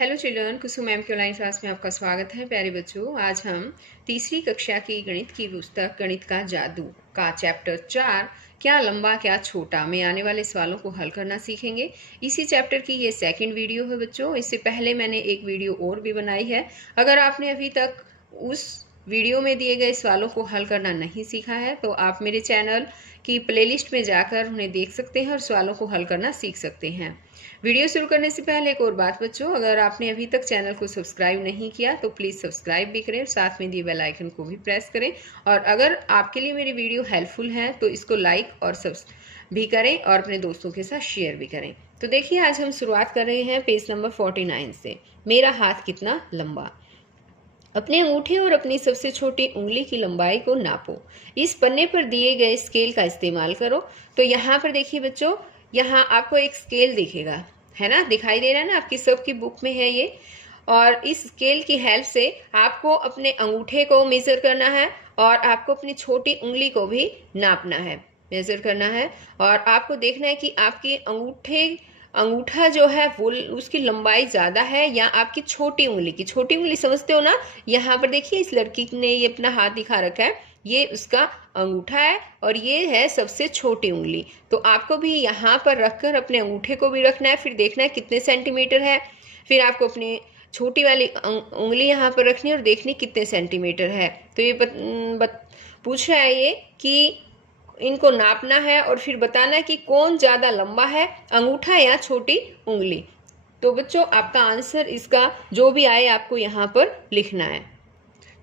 Hello children, कुसुम ma'am के online class में आपका स्वागत है। प्यारे बच्चों, आज हम तीसरी कक्षा की गणित की पुस्तक गणित का जादू का चैप्टर 4 क्या लंबा क्या छोटा में आने वाले सवालों को हल करना सीखेंगे। इसी चैप्टर की ये सेकंड वीडियो है बच्चों। इससे पहले मैंने एक वीडियो और भी बनाई है। अगर आपने अभी तक उस वीडियो में दिए गए सवालों को हल करना नहीं सीखा है तो आप मेरे चैनल की प्लेलिस्ट में जाकर उन्हें देख सकते हैं और सवालों को हल करना सीख सकते हैं। वीडियो शुरू करने से पहले एक और बात बच्चों, अगर आपने अभी तक चैनल को सब्सक्राइब नहीं किया तो प्लीज़ सब्सक्राइब भी करें और साथ में दिए बेल आइकन को भी प्रेस करें। और अगर आपके लिए मेरी वीडियो हेल्पफुल है तो इसको लाइक और सब्सक्राइब भी करें और अपने दोस्तों के साथ शेयर भी करें। तो देखिए, आज हम शुरुआत कर रहे हैं पेज नंबर 49 से। मेरा हाथ कितना लंबा। अपने अंगूठे और अपनी सबसे छोटी उंगली की लंबाई को नापो। इस पन्ने पर दिए गए स्केल का इस्तेमाल करो। तो यहाँ पर देखिए बच्चों, यहाँ आपको एक स्केल दिखेगा, है ना, दिखाई दे रहा है ना, आपकी सबकी बुक में है ये। और इस स्केल की हेल्प से आपको अपने अंगूठे को मेजर करना है और आपको अपनी छोटी उंगली को भी नापना है, मेजर करना है। और आपको देखना है कि आपकी अंगूठा जो है वो उसकी लंबाई ज़्यादा है या आपकी छोटी उंगली समझते हो ना। यहाँ पर देखिए, इस लड़की ने ये अपना हाथ दिखा रखा है, ये उसका अंगूठा है और ये है सबसे छोटी उंगली। तो आपको भी यहाँ पर रखकर अपने अंगूठे को भी रखना है, फिर देखना है कितने सेंटीमीटर है। फिर आपको अपनी छोटी वाली उंगली यहाँ पर रखनी है और देखनी कितने सेंटीमीटर है। तो ये पूछ रहा है ये कि इनको नापना है और फिर बताना है कि कौन ज़्यादा लंबा है, अंगूठा या छोटी उंगली। तो बच्चों, आपका आंसर इसका जो भी आए आपको यहाँ पर लिखना है।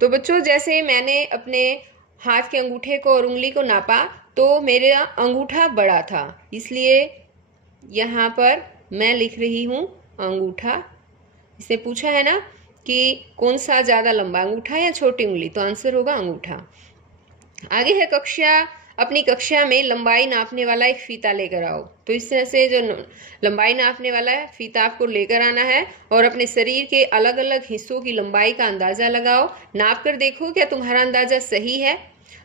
तो बच्चों, जैसे मैंने अपने हाथ के अंगूठे को और उंगली को नापा तो मेरा अंगूठा बड़ा था, इसलिए यहाँ पर मैं लिख रही हूँ अंगूठा। इसने पूछा है ना कि कौन सा ज़्यादा लंबा, अंगूठा या छोटी उंगली, तो आंसर होगा अंगूठा। आगे है अपनी कक्षा में लंबाई नापने वाला एक फीता लेकर आओ। तो इस तरह से जो लंबाई नापने वाला है फीता आपको लेकर आना है और अपने शरीर के अलग अलग हिस्सों की लंबाई का अंदाज़ा लगाओ। नाप कर देखो क्या तुम्हारा अंदाज़ा सही है।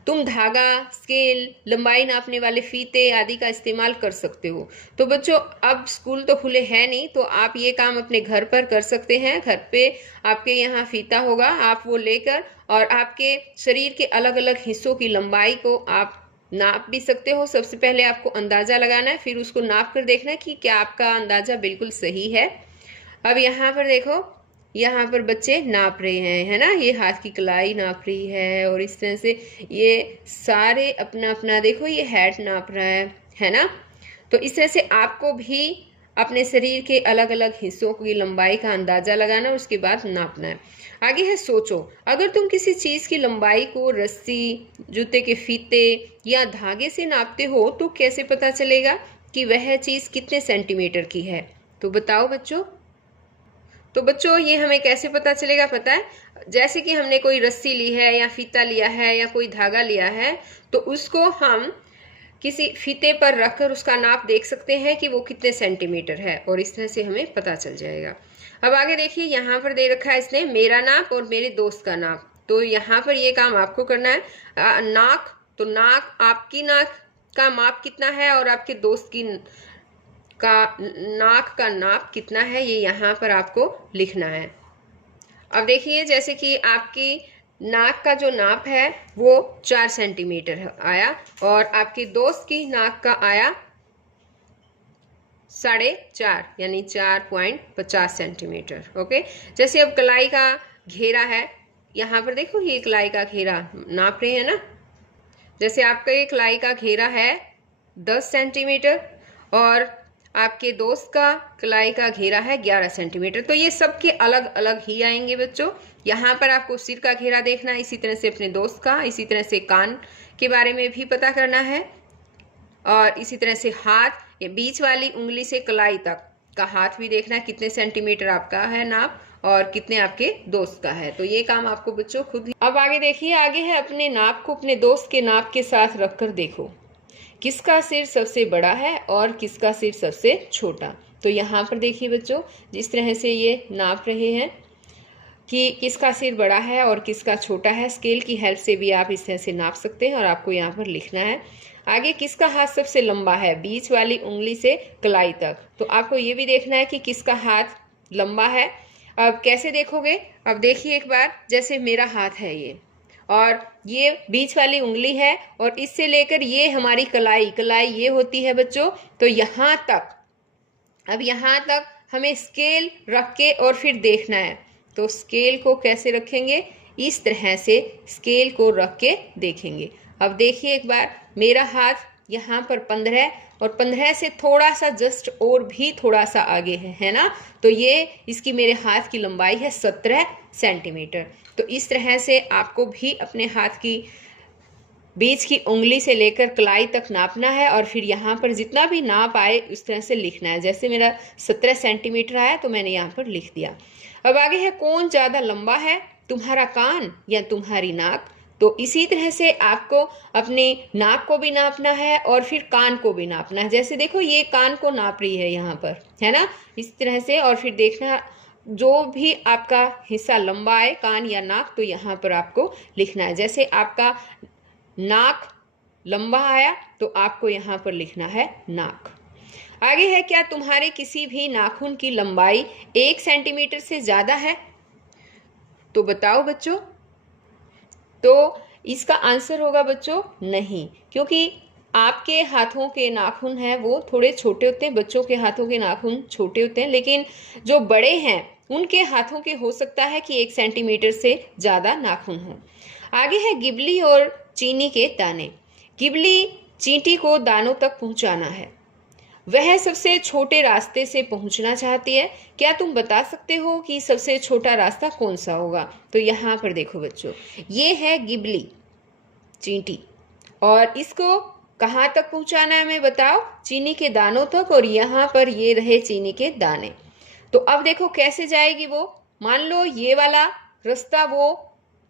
तुम धागा, स्केल, लंबाई नापने वाले फीते आदि का इस्तेमाल कर सकते हो। तो बच्चों, अब स्कूल तो खुले हैं नहीं, तो आप ये काम अपने घर पर कर सकते हैं। घर पे आपके यहाँ फीता होगा, आप वो लेकर और आपके शरीर के अलग अलग हिस्सों की लंबाई को आप नाप भी सकते हो। सबसे पहले आपको अंदाज़ा लगाना है, फिर उसको नाप कर देखना है कि क्या आपका अंदाज़ा बिल्कुल सही है। अब यहाँ पर देखो, यहाँ पर बच्चे नाप रहे हैं, है ना, ये हाथ की कलाई नाप रही है और इस तरह से ये सारे अपना अपना, देखो ये हैट नाप रहा है ना। तो इस तरह से आपको भी अपने शरीर के अलग अलग हिस्सों की लंबाई का अंदाज़ा लगाना और उसके बाद नापना है। आगे है सोचो। अगर तुम किसी चीज़ की लंबाई को रस्सी, जूते के फीते या धागे से नापते हो तो कैसे पता चलेगा कि वह चीज़ कितने सेंटीमीटर की है। तो बताओ बच्चों। तो बच्चों, ये हमें कैसे पता चलेगा पता है, जैसे कि हमने कोई रस्सी ली है या फीता लिया है या कोई धागा लिया है तो उसको हम किसी फीते पर रखकर उसका नाप देख सकते हैं कि वो कितने सेंटीमीटर है और इस तरह से हमें पता चल जाएगा। अब आगे देखिए, यहाँ पर दे रखा है इसने मेरा नाप और मेरे दोस्त का नाप। तो यहाँ पर ये काम आपको करना है। नाक, तो नाक, आपकी नाक का माप कितना है और आपके दोस्त की नाक का नाप कितना है, ये यहाँ पर आपको लिखना है। अब देखिए, जैसे कि आपकी नाक का जो नाप है वो 4 सेंटीमीटर आया और आपके दोस्त की नाक का आया 4.5 यानी 4.50 सेंटीमीटर। ओके, जैसे अब कलाई का घेरा है, यहाँ पर देखो ये कलाई का घेरा नाप रहे हैं ना। जैसे आपका ये कलाई का घेरा है 10 सेंटीमीटर और आपके दोस्त का कलाई का घेरा है 11 सेंटीमीटर। तो ये सबके अलग अलग ही आएंगे बच्चों। यहाँ पर आपको सिर का घेरा देखना है, इसी तरह से अपने दोस्त का, इसी तरह से कान के बारे में भी पता करना है और इसी तरह से हाथ, ये बीच वाली उंगली से कलाई तक का हाथ भी देखना है कितने सेंटीमीटर आपका है नाप और कितने आपके दोस्त का है। तो ये काम आपको बच्चों खुद ही। अब आगे देखिए, आगे है अपने नाप को अपने दोस्त के नाप के साथ रखकर देखो किसका सिर सबसे बड़ा है और किसका सिर सबसे छोटा। तो यहाँ पर देखिए बच्चों, जिस तरह से ये नाप रहे हैं कि किसका सिर बड़ा है और किसका छोटा है, स्केल की हेल्प से भी आप इस तरह से नाप सकते हैं और आपको यहाँ पर लिखना है। आगे किसका हाथ सबसे लंबा है, बीच वाली उंगली से कलाई तक। तो आपको ये भी देखना है कि किसका हाथ लंबा है। अब कैसे देखोगे? अब देखिए एक बार, जैसे मेरा हाथ है ये, और ये बीच वाली उंगली है, और इससे लेकर ये हमारी कलाई, कलाई ये होती है बच्चों। तो यहाँ तक, अब यहाँ तक हमें स्केल रख के और फिर देखना है। तो स्केल को कैसे रखेंगे? इस तरह से स्केल को रख के देखेंगे। अब देखिए एक बार, मेरा हाथ यहाँ पर 15 और 15 से थोड़ा सा जस्ट और भी थोड़ा सा आगे है ना। तो ये इसकी मेरे हाथ की लंबाई है 17 सेंटीमीटर। तो इस तरह से आपको भी अपने हाथ की बीच की उंगली से लेकर कलाई तक नापना है, और फिर यहाँ पर जितना भी नाप आए उस तरह से लिखना है। जैसे मेरा 17 सेंटीमीटर आया तो मैंने यहाँ पर लिख दिया। अब आगे है, कौन ज़्यादा लंबा है, तुम्हारा कान या तुम्हारी नाक? तो इसी तरह से आपको अपने नाक को भी नापना है और फिर कान को भी नापना है। जैसे देखो, ये कान को नाप रही है यहाँ पर, है ना, इस तरह से। और फिर देखना, जो भी आपका हिस्सा लंबा है, कान या नाक, तो यहाँ पर आपको लिखना है। जैसे आपका नाक लंबा आया तो आपको यहाँ पर लिखना है नाक। आगे है, क्या तुम्हारे किसी भी नाखून की लंबाई 1 सेंटीमीटर से ज़्यादा है? तो बताओ बच्चों। तो इसका आंसर होगा बच्चों नहीं, क्योंकि आपके हाथों के नाखून हैं वो थोड़े छोटे होते हैं, बच्चों के हाथों के नाखून छोटे होते हैं, लेकिन जो बड़े हैं उनके हाथों के हो सकता है कि 1 सेंटीमीटर से ज़्यादा नाखून हो। आगे है, गिबली और चीनी के दाने। गिबली चींटी को दानों तक पहुंचाना है, वह सबसे छोटे रास्ते से पहुंचना चाहती है। क्या तुम बता सकते हो कि सबसे छोटा रास्ता कौन सा होगा? तो यहाँ पर देखो बच्चों, ये है गिबली चींटी, और इसको कहाँ तक पहुंचाना है हमें बताओ? चीनी के दानों तक, और यहाँ पर ये रहे चीनी के दाने। तो अब देखो कैसे जाएगी वो। मान लो ये वाला रास्ता वो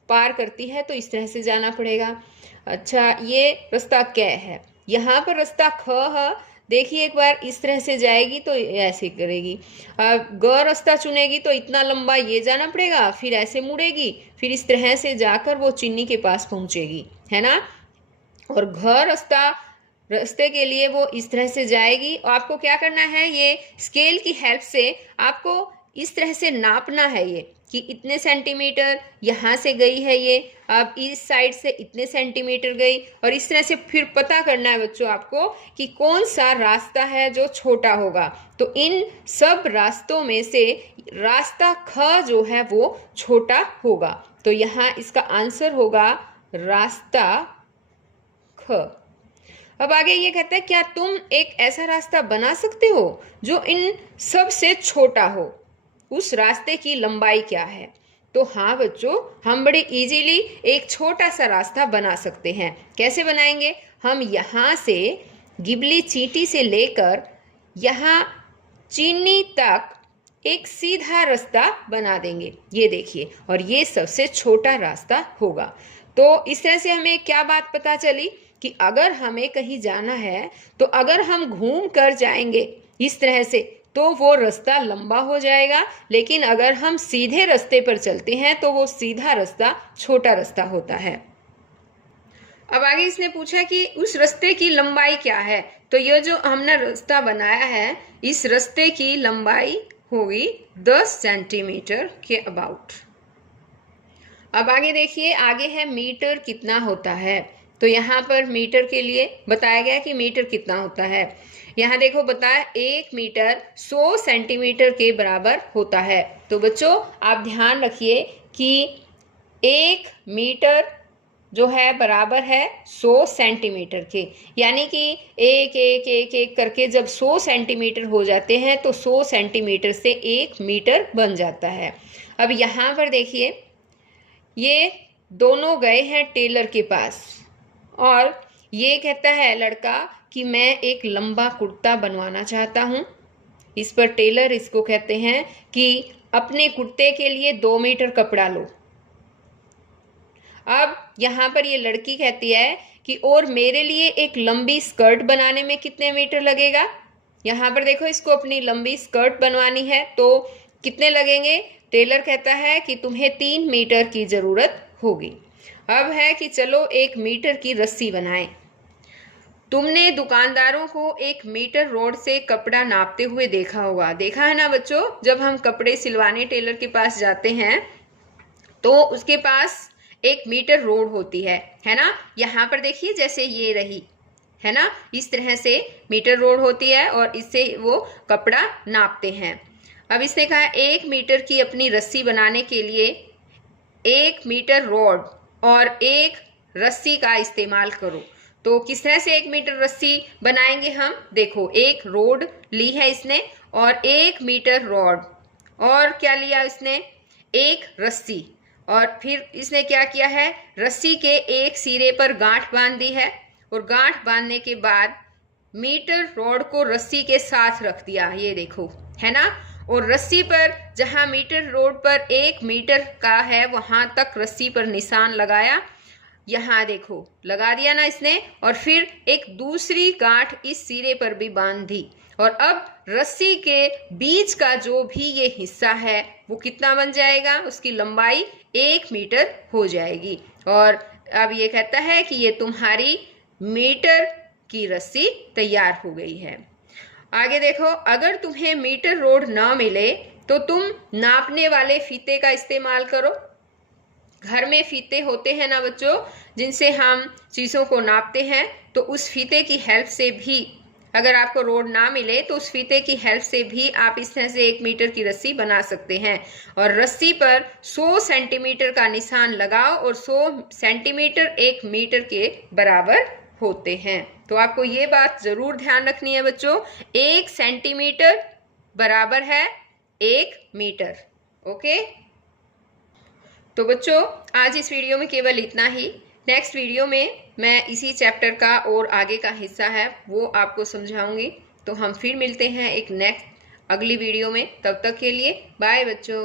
पार करती है तो इस तरह से जाना पड़ेगा। अच्छा, ये रास्ता क है, यहाँ पर रास्ता ख है। देखिए एक बार, इस तरह से जाएगी तो ऐसे करेगी। अब ग रास्ता चुनेगी तो इतना लंबा ये जाना पड़ेगा, फिर ऐसे मुड़ेगी, फिर इस तरह से जाकर वो चीनी के पास पहुंचेगी, है ना। और घ रास्ते के लिए वो इस तरह से जाएगी। और आपको क्या करना है, ये स्केल की हेल्प से आपको इस तरह से नापना है ये, कि इतने सेंटीमीटर यहाँ से गई है ये, अब इस साइड से इतने सेंटीमीटर गई, और इस तरह से फिर पता करना है बच्चों आपको कि कौन सा रास्ता है जो छोटा होगा। तो इन सब रास्तों में से रास्ता ख जो है वो छोटा होगा। तो यहाँ इसका आंसर होगा रास्ता ख। अब आगे ये कहता है, क्या तुम एक ऐसा रास्ता बना सकते हो जो इन सब से छोटा हो? उस रास्ते की लंबाई क्या है? तो हाँ बच्चों, हम बड़े इजीली एक छोटा सा रास्ता बना सकते हैं। कैसे बनाएंगे? हम यहाँ से गिबली चींटी से लेकर यहाँ चीनी तक एक सीधा रास्ता बना देंगे, ये देखिए, और ये सबसे छोटा रास्ता होगा। तो इस तरह से हमें क्या बात पता चली कि अगर हमें कहीं जाना है तो अगर हम घूम कर जाएंगे इस तरह से तो वो रास्ता लंबा हो जाएगा, लेकिन अगर हम सीधे रास्ते पर चलते हैं तो वो सीधा रास्ता छोटा रास्ता होता है। अब आगे इसने पूछा कि उस रास्ते की लंबाई क्या है। तो ये जो हमने रास्ता बनाया है, इस रास्ते की लंबाई होगी 10 सेंटीमीटर के अबाउट। अब आगे देखिए, आगे है मीटर कितना होता है। तो यहाँ पर मीटर के लिए बताया गया कि मीटर कितना होता है। यहाँ देखो बताया, 1 मीटर 100 सेंटीमीटर के बराबर होता है। तो बच्चों आप ध्यान रखिए कि 1 मीटर जो है बराबर है 100 सेंटीमीटर के, यानी कि एक एक एक एक करके जब 100 सेंटीमीटर हो जाते हैं तो 100 सेंटीमीटर से 1 मीटर बन जाता है। अब यहाँ पर देखिए, ये दोनों गए हैं टेलर के पास, और ये कहता है लड़का कि मैं एक लंबा कुर्ता बनवाना चाहता हूँ। इस पर टेलर इसको कहते हैं कि अपने कुर्ते के लिए 2 मीटर कपड़ा लो। अब यहाँ पर ये लड़की कहती है कि और मेरे लिए एक लंबी स्कर्ट बनाने में कितने मीटर लगेगा। यहाँ पर देखो, इसको अपनी लंबी स्कर्ट बनवानी है तो कितने लगेंगे। टेलर कहता है कि तुम्हें 3 मीटर की ज़रूरत होगी। अब है कि चलो 1 मीटर की रस्सी बनाएं। तुमने दुकानदारों को 1 मीटर रोड से कपड़ा नापते हुए देखा होगा। देखा है ना बच्चों, जब हम कपड़े सिलवाने टेलर के पास जाते हैं तो उसके पास 1 मीटर रोड होती है ना। यहाँ पर देखिए जैसे ये रही है ना, इस तरह से मीटर रोड होती है और इससे वो कपड़ा नापते हैं। अब इसने कहा 1 मीटर की अपनी रस्सी बनाने के लिए 1 मीटर रोड और 1 रस्सी का इस्तेमाल करो। तो किस तरह से 1 मीटर रस्सी बनाएंगे हम, देखो 1 रोड ली है इसने और 1 मीटर रॉड और क्या लिया इसने, 1 रस्सी। और फिर इसने क्या किया है, रस्सी के एक सिरे पर गांठ बांध दी है और गांठ बांधने के बाद मीटर रॉड को रस्सी के साथ रख दिया, ये देखो है ना। और रस्सी पर जहां मीटर रोड पर 1 मीटर का है वहां तक रस्सी पर निशान लगाया, यहाँ देखो लगा दिया ना इसने। और फिर एक दूसरी गांठ इस सिरे पर भी बांध दी और अब रस्सी के बीच का जो भी ये हिस्सा है वो कितना बन जाएगा, उसकी लंबाई 1 मीटर हो जाएगी। और अब ये कहता है कि ये तुम्हारी मीटर की रस्सी तैयार हो गई है। आगे देखो, अगर तुम्हें मीटर रोड ना मिले तो तुम नापने वाले फीते का इस्तेमाल करो। घर में फीते होते हैं ना बच्चों, जिनसे हम चीज़ों को नापते हैं, तो उस फीते की हेल्प से भी अगर आपको रोड ना मिले तो उस फीते की हेल्प से भी आप इस तरह से 1 मीटर की रस्सी बना सकते हैं। और रस्सी पर 100 सेंटीमीटर का निशान लगाओ और 100 सेंटीमीटर 1 मीटर के बराबर होते हैं। तो आपको ये बात जरूर ध्यान रखनी है बच्चों, 1 सेंटीमीटर बराबर है 1 मीटर। ओके, तो बच्चों आज इस वीडियो में केवल इतना ही। नेक्स्ट वीडियो में मैं इसी चैप्टर का और आगे का हिस्सा है वो आपको समझाऊंगी। तो हम फिर मिलते हैं एक नेक्स्ट अगली वीडियो में, तब तक के लिए बाय बच्चों।